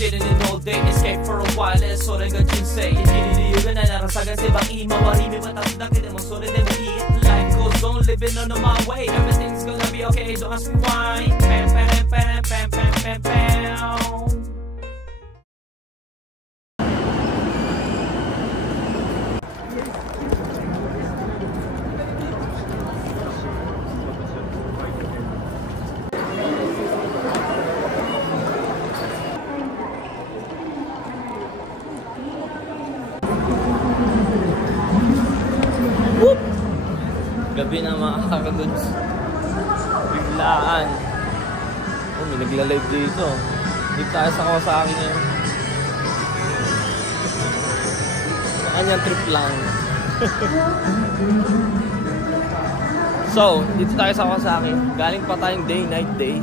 chilling in all day, escape for a while, so they got you say. Iniririyo na narasagan si baki, mawarimi matapos na mo, so they will eat. Life goes on, living on my way, everything's gonna be okay, don't ask me why. Pam, pam, pam, pam, pam, pam, pam. Gabi na mga kakaguds. Biglaan. Oh, may nagla-live dito. Dito tayo sa Kawasaki ngayon. Sa kanyang trip lang. So, dito tayo sa Kawasaki. Galing pa tayong day, night, day.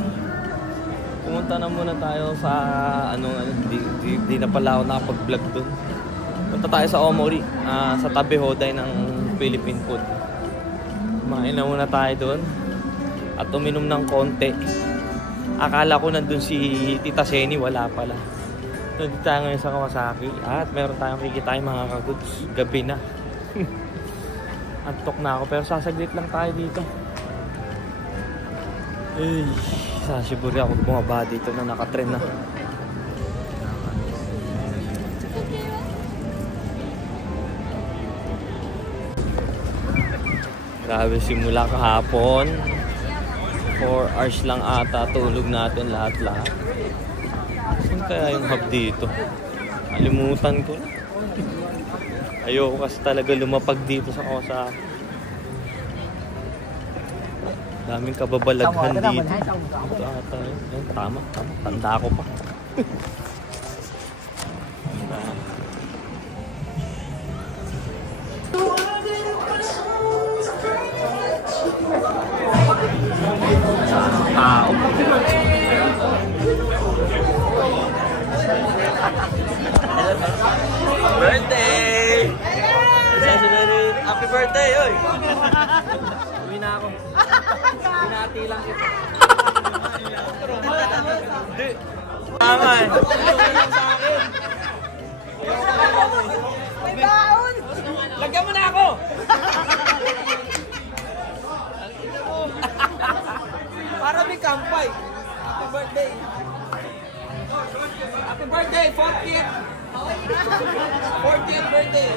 Pumunta na muna tayo sa di na pala ako nakapag-vlog dun. Punta tayo sa Omori, sa tabi hoday ng Philippine food. Kumain na muna tayo doon at uminom ng konti. Akala ko nandun si Tita Seni, wala pala. Nandito tayo ngayon sa Kawasaki at meron tayong kikitain mga kaguds. Gabi na. Antok na ako pero sasaglit lang tayo dito. Ay, sa Shibuya ako bumaba dito na nakatren na. Grabe, simula kahapon 4 hours lang ata tulog natin lahat-lahat. Saan kaya yung hub dito? Kalimutan ko na. Ayoko kasi talaga lumapag dito sa Kawasaki. Daming kababalaghan dito. Ito ata yun. Tama. Tanda ko pa. Birthday! Happy birthday, oy! Uwi na ako. Binati lang kita. Hindi. Tama eh. May baon! Lagyan mo na ako! Para may kampay. Happy birthday. Happy birthday, 40th. 40th birthday.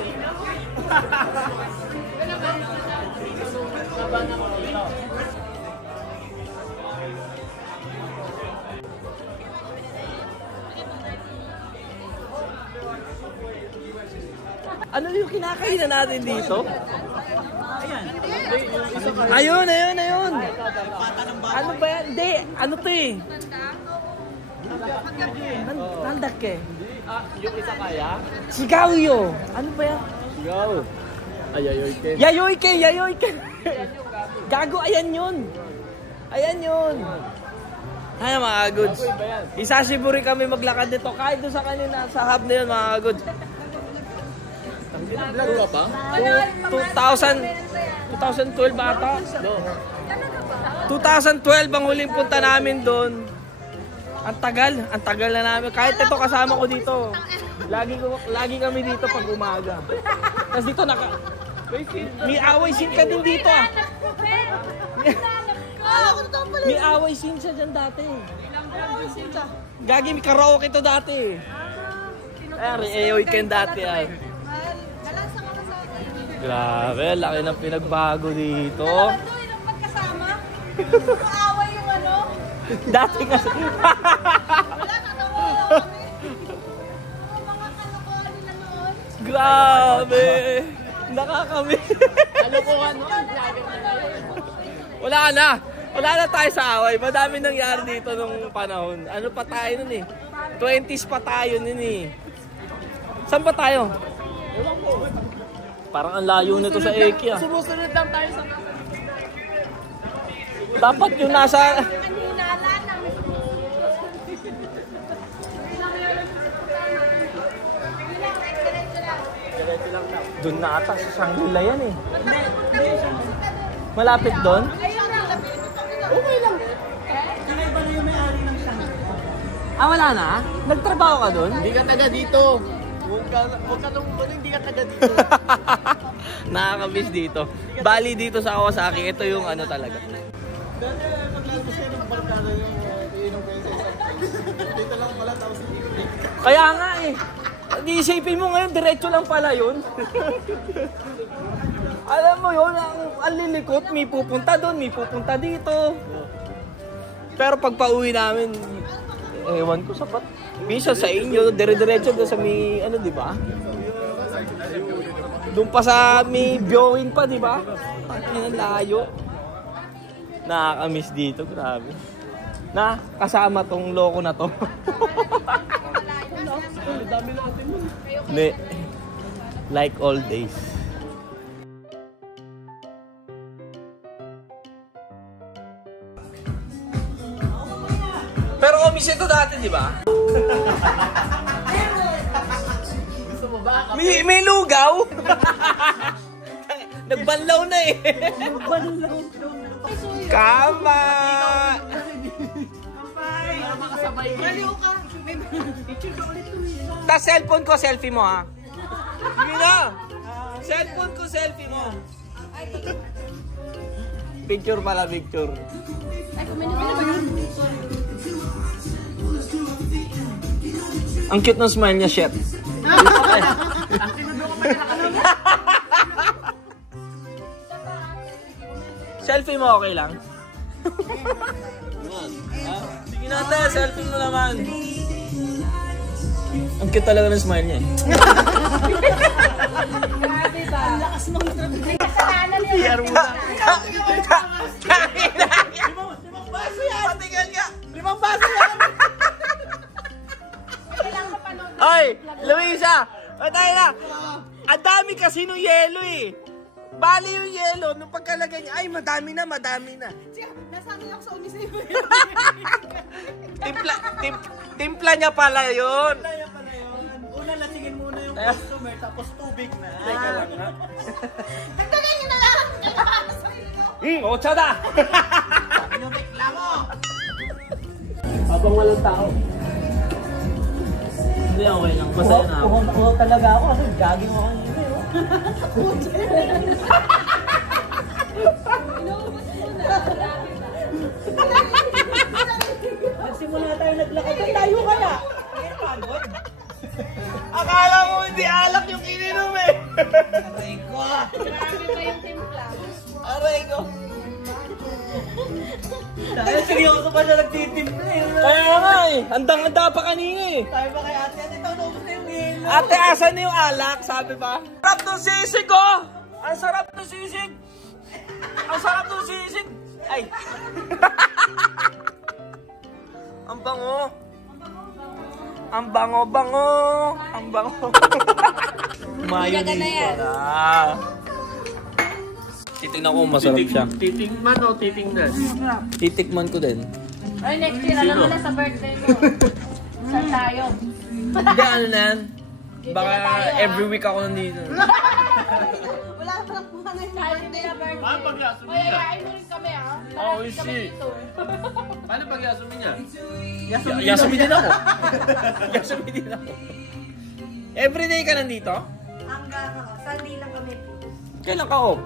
Ano yung kinakainan natin dito? Ayun. Ano ba yan? Hindi, ano to eh? Nandak eh. Yung isa kaya? Sigaw. Ano ba yan? Sigaw. Yayoy-ken. Gago, ayan yun. Ay mga goods. Isasiburi kami maglakad nito. Kahit doon sa kanina, sa hub na yun mga goods. Vlog ka ba? 2012 ata? 2012 ang huling punta namin doon. Ang tagal na namin. Kahit ito kasama ko dito. Lagi kami dito pag umaga. Tapos dito may away scene ka din dito ah. May away scene siya dyan dati. Gagi, may karaoke ito dati. Ay, weekend dati ah. Grabe, laki ng pinagbago dito. Ilang magkasama? Maaway yung ano? Dati kasi. Wala, tatawa kami. Mga kalokohan nila noon. Grabe. Nakakami. Kalokohan noon. Wala na tayo sa away. Madami nangyari dito nung panahon. Ano pa tayo nun eh? 20s pa tayo nun eh. Saan pa tayo? Parang ang layo nito sa Eki ah. Sumusunod lang tayo sa Dapat yung nasa... Doon na ata sa Shangri-La yan eh. Malapit doon? Okay lang. Ah, wala na? Nagtrabaho ka doon? Hindi ka taga dito. Huwag ka nung hindi ka taga dito. Nakakamiss dito. Bali dito sa Kawasaki, ito yung ano talaga. Dati, paglalabas kayo ng barkada yung iinom kayo sa isang place. Dito lang pala, tapos Kaya nga eh. Di-isipin mo ngayon, diretso lang pala yun. Alam mo yun, ang lilikot, may pupunta doon, may pupunta dito. Pero pag pauwi namin, ewan ko sapat. Minsan sa inyo, dire-diretso doon sa may, ano, di ba? Doon pa sa may Bioin pa, di ba? Ang layo. Nakakamiss dito, grabe. Na, kasama tong loko na to. dami natin yun. Ne, like all days. Pero omis ito dati, di ba? Gusto mo ba? May lugaw. Nagbanlaw na eh. Kama. Para makasabay ka. Baliw ka. Ta cellphone ko, selfie mo ha. Sige na. Cellphone ko, selfie mo. Picture pala, picture. Ang cute ng smile niya, chef. Selfie mo, okay lang? Sige na tayo, selfie mo naman. Ang cute talaga ng smile niya eh. Grabe ba? Ang lakas mong may kasalanan yun. PR mo na. Limang baso yan! Patingan ka! 5 baso yan! Kailangan mapanood. Oy! Luisa! Patay na! Ang dami kasi nung yelo eh. Bali yung yelo, nung pagkalagay niya, ay madami na, madami na. Nasanay ako sa umis na yun. Timpla niya pala yun. Una, lasingin muna yung customer, tapos tubig na. Teka lang ha. Nagtagay nyo na lang. Ochada! Yung reklamo! Habang walang tao. Hindi, okay lang. Masaya na ako. Kuha talaga ako kasi gaging ako kanina eh. Inuubos mo na. Grabe ba? Nagsimula tayo naglakad. Ay, tayo kaya! Ay, pagod. Akala mo hindi alak yung ininom eh. Aray ko! Grabe ba yung timpla? Aray ko. Dahil seryoso pa siya nagtitimpla eh. Kaya nga eh. Handang-handa pa kanina eh. Tayo ba kay ate? Ate, naubos na yung yelo. Ate, asan na yung alak? Sabi ba? Sarap ng sisig oh! Ang sarap ng sisig! Ang sarap ng sisig! Ay! Ang bango! Ang bango-bango! Ang bango! Mayonnaise pala! Titignan ko kung masarap siya. Titingman o titingnan? Titikman ko din. Ay, next year, alam mo na sa birthday ko. Saan tayo? Hindi, ano na yan? Baka every week ako nandito. Wala pa lang kung ano yung birthday na birthday. Paano pag-yaso Oy, ayain mo rin kami ha. Oh, Marami kami shit. dito. Paano pag-yaso niya? Yasumi din ako. Yasumi din ako. Everyday ka nandito? Hanggang Sunday lang kami po. Kailan ka off?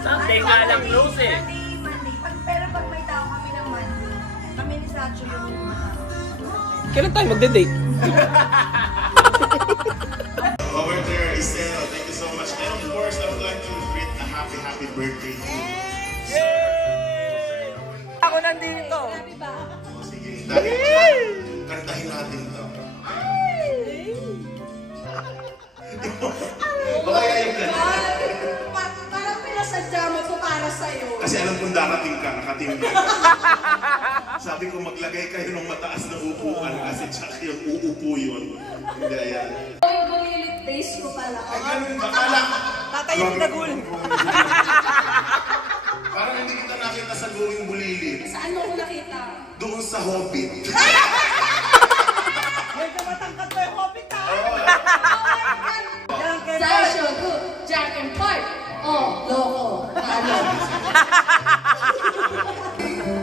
Sunday nga lang close eh. Sunday, Monday. Pero pag may tao kami ng Monday, kami ni Sacho yung Kailan tayo magde-date? Over there, Estelle, thank you so much. And of course, I would like to greet a happy birthday to you. Yay! Ako nandito. Grabe ba? O, sige, dahil kantahin natin to. Baka yung Parang pinasadya mo ko para sa'yo. kasi alam kong darating ka, nakatim ka. Sabi ko maglagay kayo ng mataas na upuan kasi tsaka yung uupo yun. Hindi, ayan. Yung bulilit days ko pala. Ay, ganun ba? Kala Tatay yung pinagul. parang hindi kita nakita sa Going Bulilit. Saan mo ko nakita? Doon sa Hobbit. Medyo matangkad pa yung hobbit ha. Session 2, Jack and Park. Oh, loko. Ano?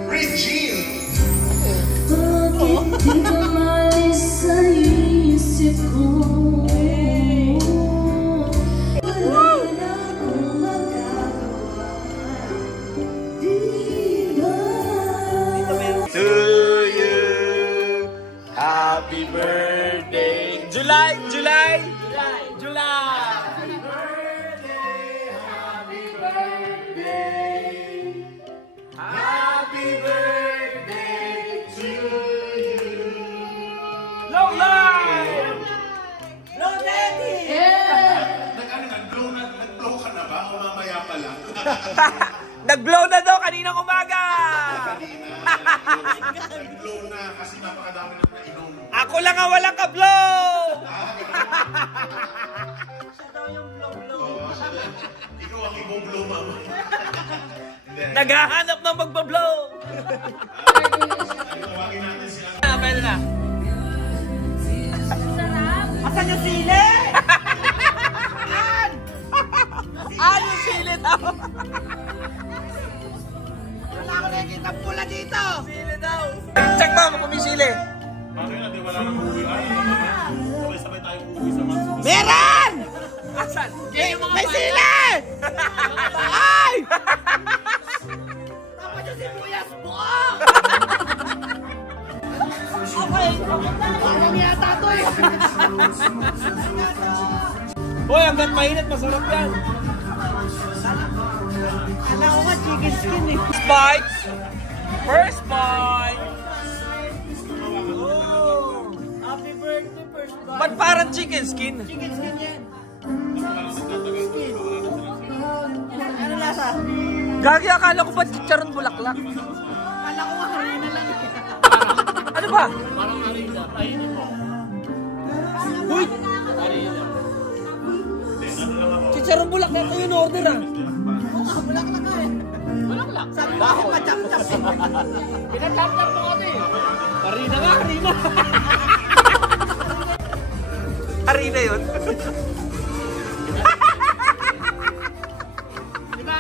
Regine! Happy birthday! July! July! July! July! Happy birthday, happy birthday. Happy birthday to you. Long life! Long daddy! Nag-blow ka na ba? O mamaya pa lang? Nag-blow na daw kaninang umaga! Kanina, nag-blow na kasi napakadami na nainom. Ako lang ang walang ka-blow! Siya daw yung blow-blow. Ikaw ang i-blow, mama. Naghahanap ng magpa-blow! Tawagin natin si Pwede na. Asan yung sili? Ano sili daw? Wala ko nakikita pula dito. Sili daw. Check mo kung may sili. Bakit na, di wala nang uwi? Ay, sabay-sabay tayo uuwi sa mga. Meron! Asan? May sili! Ay! Dapat yung sibuyas buo. Okay. Alam yata to eh. Hoy, hanggat mainit, masarap yan. Alam ko nga chicken skin eh. First bite! First bite! Happy birthday, first bite. Ba't parang chicken skin? Chicken skin yan. Ano lasa? Gagi, akala ko ba chicharon bulaklak? Kala ko nga harina lang. Ano ba? Parang harina. Kainin mo. Uy! Harina. Chicharon bulaklak na yun order ah. Bulak na nga eh. Bulaklak. Sabi mo kasi pa-chap-chap eh. Pinatap-tap mo kasi. Harina nga, harina. Harina yun. Diba?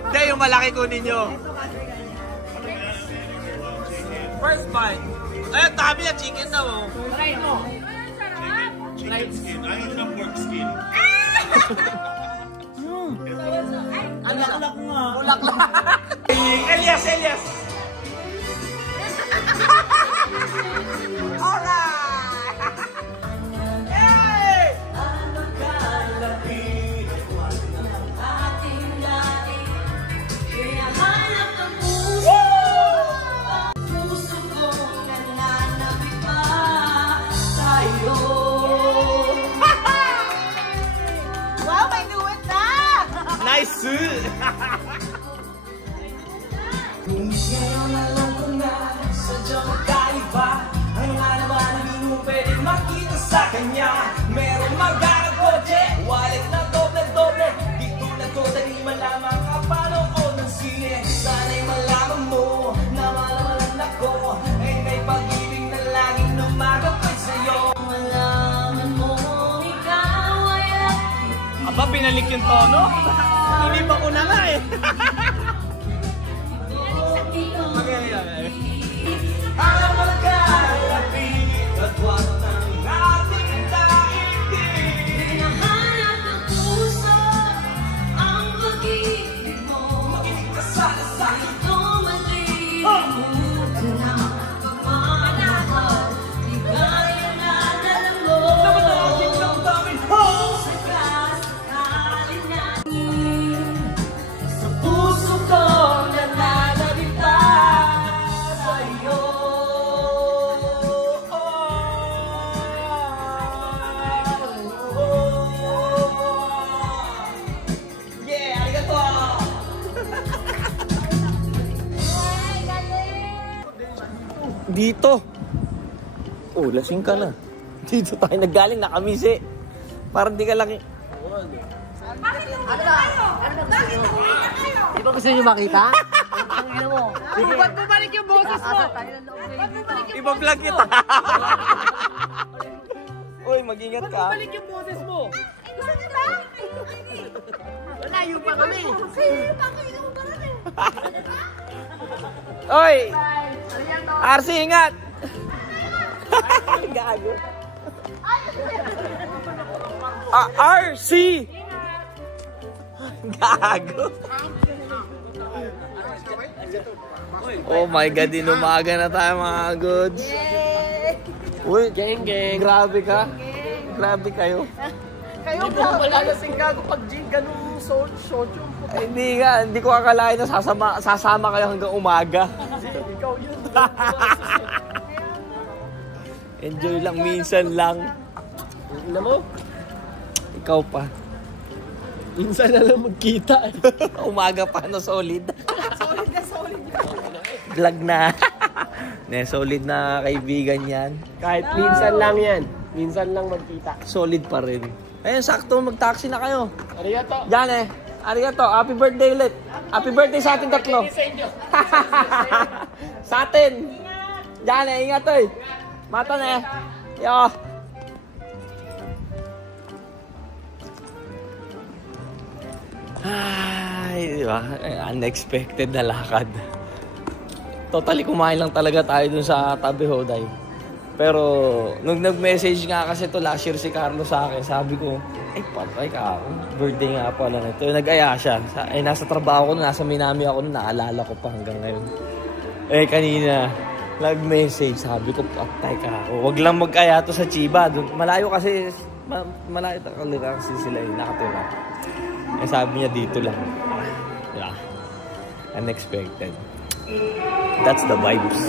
Hindi, yung malaki kunin nyo. First bite. Ayun, tabi yan, chicken daw. Oh. Try mo. Chicken skin. Ayaw nyo ng pork skin. Alak-alak nga. Bulaklak. Elias, Elias. Alright! Hey! Wow, may duwit na! Nice! Ngayon alam ko na sadyang magkaiba. Ano nga naman ang hindi mo pwedeng makita sa kanya? Merong magandang kotse, wallet na doble-doble. Di tulad ko, dali malamang kapanood ng sine. Sana'y malaman mo na malamalan ako ay may pag-ibig na laging lumagapit sa'yo. Malaman mo ikaw ay Aba, pinalik yung tono? Hindi pa ko na nga eh. ang magkalapit at wag ng ating daigdig. Hinahanap ng puso ang pag-ibig mo. Makinig ka sana sa ito madrid. Huwag na pagmamahal, di kaya na dala mo. Naman na aking damdamin mo. Sakasakali na sa puso ko nananalita sa'yo. Yeah, arigato! Dito. Oh, lasing ka na. Dito tayo naggaling, nakamisi. Parang di ka laki. Di ba gusto nyo makita? Ang ina mo. Sige. Ba't bumalik yung boses mo? Iba-vlog kita. Uy, mag-ingat ka. Bumalik yung boses mo. Gusto niyo ba? Malayo pa kami. Oy! RC, ingat! Gago. RC! Gago. Oh my God, inumaga na tayo mga goods. Yay! Uy, geng. Grabe ka. Grabe kayo. Kayo ba? Wala na singgago pag ganung short yung puta. Ay, hindi ko akalain na sasama kayo hanggang umaga. Ikaw yun. Enjoy lang, minsan lang. Alam mo? Ikaw pa. Minsan na lang magkita eh. Umaga pa na solid. Solid na solid yun. Vlog na. Solid na kaibigan yan. Kahit minsan lang yan. Minsan lang magkita. Solid pa rin. Ayun, sakto mag-taxi na kayo. Arigato. Yan eh. Arigato. Happy birthday ulit. Happy birthday sa ating tatlo. Sa atin. Yan eh. Ingat eh. Mata na eh. Yo. Ay, diba? Unexpected na lakad. Totally kumain lang talaga tayo dun sa Tabi Hoday. Pero, nung nag-message nga kasi to last year si Carlo sa akin, sabi ko, ay patay ka ako. Birthday nga pala nito. Nag-aya siya. Ay, nasa trabaho ko, nasa Minami ako, naalala ko pa hanggang ngayon. Eh, kanina, nag-message, sabi ko, patay ka ako. Huwag lang mag-aya to sa Chiba. Malayo kasi, malayo kasi sila nakatira. Eh, sabi niya dito lang. Yeah. Unexpected. That's the vibes.